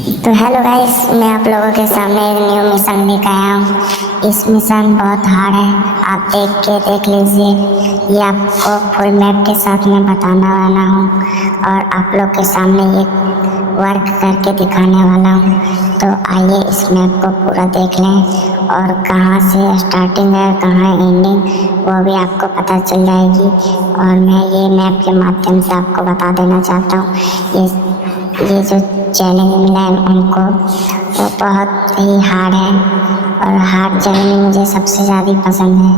तो hello guys, मैं आप लोगों के सामने एक न्यू मिशन लेकर आया हूँ। इस मिशन बहुत हार्ड है, आप देख लीजिए। ये आपको फुल मैप के साथ में बताने वाला हूँ और आप लोग के सामने ये वर्क करके दिखाने वाला हूँ। तो आइए इस मैप को पूरा देख लें और कहाँ से स्टार्टिंग है कहाँ एंडिंग वो भी आपको पता चल जाएगी। और मैं ये मैप के माध्यम से आपको बता देना चाहता हूँ, ये जो चैलेंज मिला है उनको वो बहुत ही हार्ड है और हार्ड चैलेंज मुझे सबसे ज़्यादा पसंद है।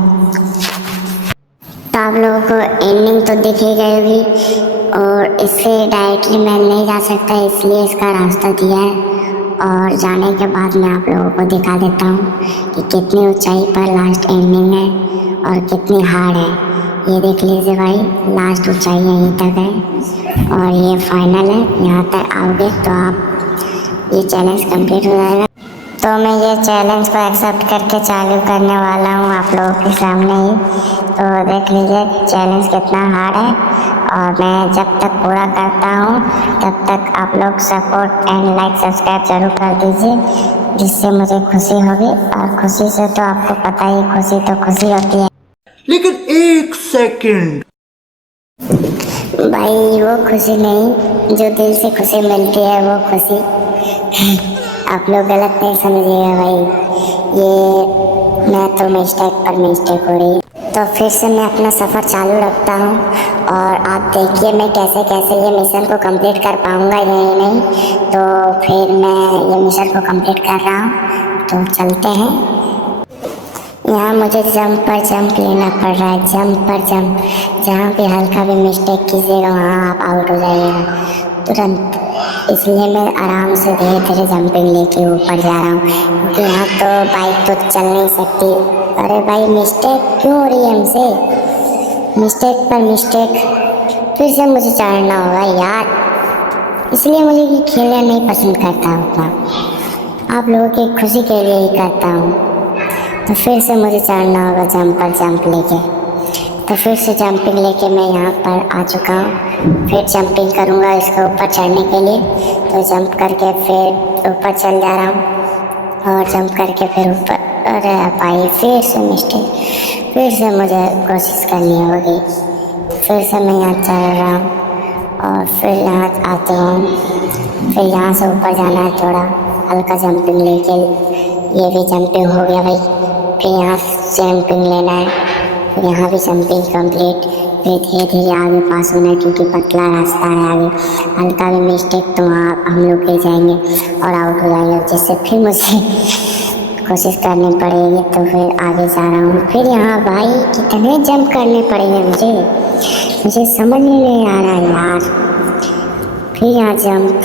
तो आप लोगों को एंडिंग तो दिखी गई होगी और इससे डायरेक्टली मैं नहीं जा सकता, इसलिए इसका रास्ता दिया है। और जाने के बाद मैं आप लोगों को दिखा देता हूँ कि कितनी ऊंचाई पर लास्ट एंडिंग है और कितनी हार्ड है। ये देख लीजिए भाई, लास्ट ऊंचाई यहीं तक है और ये फाइनल है। यहाँ तक आओगे तो आप ये चैलेंज कंप्लीट हो जाएगा। तो मैं ये चैलेंज को एक्सेप्ट करके चालू करने वाला हूँ आप लोगों के सामने ही। तो देख लीजिए चैलेंज कितना हार्ड है और मैं जब तक पूरा करता हूँ तब तक आप लोग सपोर्ट एंड लाइक सब्सक्राइब जरूर कर दीजिए, जिससे मुझे खुशी होगी। और खुशी से तो आपको पता ही, खुशी तो खुशी होती है, लेकिन एक सेकंड भाई वो खुशी नहीं जो दिल से खुशी मिलती है वो खुशी। आप लोग गलत नहीं समझिएगा भाई, ये मैं तो मिस्टेक पर मिस्टेक हो रही। तो फिर से मैं अपना सफ़र चालू रखता हूँ और आप देखिए मैं कैसे कैसे ये मिशन को कंप्लीट कर पाऊँगा या नहीं। तो फिर मैं ये मिशन को कंप्लीट कर रहा हूँ, तो चलते हैं। यहाँ मुझे जंप पर जंप लेना पड़ रहा है, जंप पर जंप। जहाँ भी हल्का भी मिस्टेक कीजिएगा वहाँ आप आउट हो जाइएगा तुरंत। इसलिए मैं आराम से धीरे धीरे जंपिंग लेके ऊपर जा रहा हूँ, क्योंकि यहाँ तो बाइक तो चल नहीं सकती। अरे भाई मिस्टेक क्यों हो रही है हमसे, मिस्टेक पर मिस्टेक। फिर से मुझे चढ़ना होगा यार, इसलिए मुझे ये खेलना नहीं पसंद करता उतना, आप लोगों की खुशी के लिए ही करता हूँ। तो फिर से मुझे चढ़ना होगा जंप पर जंप लेके। तो फिर से जंपिंग लेके मैं यहाँ पर आ चुका हूँ। फिर जंपिंग करूँगा इसके ऊपर चढ़ने के लिए। तो जंप करके फिर ऊपर चल जा रहा हूँ और जंप करके फिर ऊपर। अरे भाई फिर से मिस्टेक, फिर से मुझे कोशिश करनी होगी। फिर से मैं यहाँ चढ़ रहा हूँ और फिर यहाँ आता हूँ। फिर यहाँ से ऊपर जाना है, थोड़ा हल्का जंपिंग लेके। ये भी जंपिंग हो गया भाई। फिर यहाँ जंपिंग लेना है, फिर यहाँ भी जंपिंग कंप्लीट। फिर धीरे धीरे आगे पास होना है, क्योंकि पतला रास्ता है आगे। हल्का भी मिस्टेक तो वहाँ हम लोग गिर जाएंगे और आउट हो जाएंगे, जिससे फिर मुझे कोशिश करनी पड़ेगी। तो फिर आगे जा रहा हूँ। फिर यहाँ भाई कितने जंप करने पड़ेंगे मुझे समझ में नहीं आ रहा यार। फिर यहाँ जंप,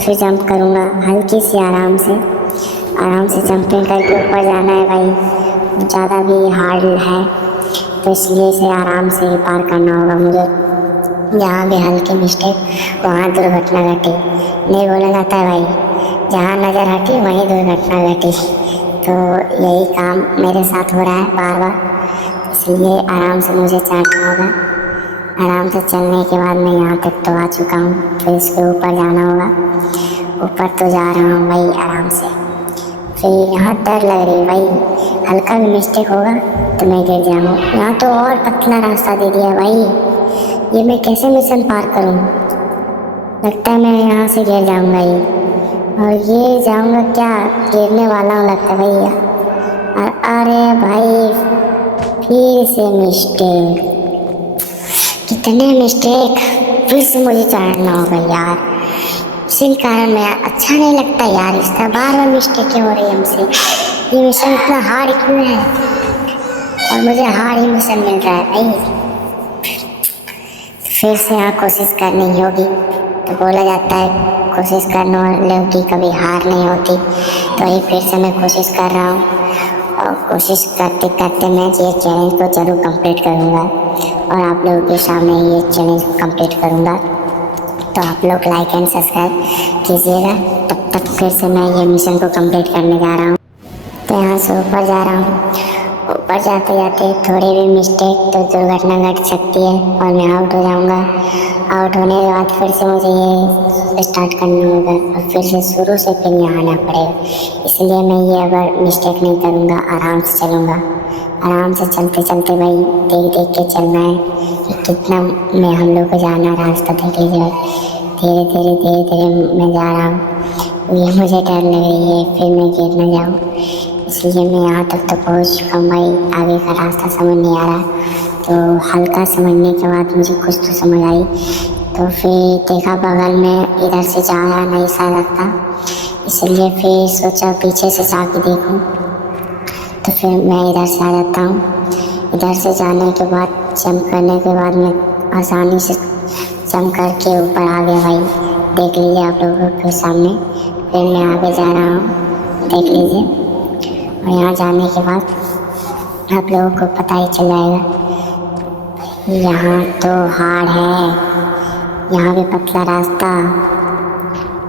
फिर जंप करूँगा हल्की सी आराम से जंपिंग करके ऊपर जाना है भाई। ज़्यादा भी हार्ड है तो इसलिए इसे आराम से ही पार करना होगा मुझे। जहाँ भी हल्की मिस्टेक वहाँ दुर्घटना घटी, नहीं बोला जाता है भाई, जहाँ नज़र हटी वहीं दुर्घटना घटी। तो यही काम मेरे साथ हो रहा है बार बार, इसलिए आराम से मुझे चढ़ना होगा। आराम से चलने के बाद मैं यहाँ तक तो आ चुका हूँ। फिर इसके ऊपर जाना होगा, ऊपर तो जा रहा हूँ भाई आराम से। फिर यहाँ डर लग रही भाई, हल्का भी मिस्टेक होगा तो मैं गिर जाऊँ। यहाँ तो और पतला रास्ता दे दिया भाई, ये मैं कैसे मिशन पार करूँ। लगता है मैं यहाँ से गिर जाऊँगा ही, और ये जाऊँगा क्या, गिरने वाला हूँ लगता है भैया। अरे भाई फिर से मिस्टेक, कितने मिस्टेक। फिर से मुझे चढ़ना होगा यार, इसी कारण मैं अच्छा नहीं लगता यार, इसका बार बार मिस्टेकें हो रही है हमसे। ये मिशन इतना हार्ड क्यों है और मुझे हार्ड ही मिशन मिल रहा है भाई। फिर से यहाँ कोशिश करनी होगी। तो बोला जाता है कोशिश करने वालों की कभी हार नहीं होती। तो ये फिर से मैं कोशिश कर रहा हूँ और कोशिश करते करते मैं ये चैलेंज को ज़रूर कंप्लीट करूँगा और आप लोगों के सामने ये चैलेंज को कंप्लीट करूँगा। तो आप लोग लाइक एंड सब्सक्राइब कीजिएगा। तब तक फिर से मैं ये मिशन को कंप्लीट करने जा रहा हूँ। तो यहाँ से ऊपर जा रहा हूँ ऊपर जाते जाते थोड़ी भी मिस्टेक तो दुर्घटना घट सकती है और मैं आउट हो जाऊंगा। आउट होने के बाद फिर से मुझे ये स्टार्ट करना होगा और फिर से शुरू से फिर यहाँ आना पड़ेगा। इसलिए मैं ये अगर मिस्टेक नहीं करूँगा, आराम से चलूँगा। आराम से चलते चलते भाई देख देख के चलना है कि कितना में हम लोग को जाना, रास्ता देख लीजिए। धीरे धीरे मैं जा रहा हूँ। ये मुझे डर लग रही है फिर मैं गिर न जाऊँ, इसलिए मैं यहाँ तक तो पहुँच चुका हूँ भाई। आगे का रास्ता समझ नहीं आ रहा, तो हल्का समझने के बाद मुझे कुछ तो समझ आई। तो फिर देखा बगल में इधर से जाया नहीं सा लगता, इसलिए फिर सोचा पीछे से जाके देखूं। तो फिर मैं इधर से आ जाता हूँ। इधर से जाने के बाद जंप करने के बाद मैं आसानी से जंप करके ऊपर आ गया भाई। देख लीजिए आप लोगों के सामने। फिर मैं आगे जा रहा हूँ, देख लीजिए। और यहाँ जाने के बाद आप लोगों को पता ही चल जाएगा। यहाँ तो हार्ड है, यहाँ भी पतला रास्ता।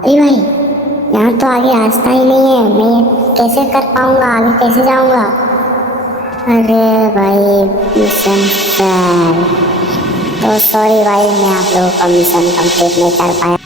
अरे भाई यहाँ तो आगे रास्ता ही नहीं है, मैं ये कैसे कर पाऊँगा, आगे कैसे जाऊँगा? अरे भाई मिशन फेल। तो सॉरी भाई, मैं आप लोगों का मिशन कंप्लीट नहीं कर पाया।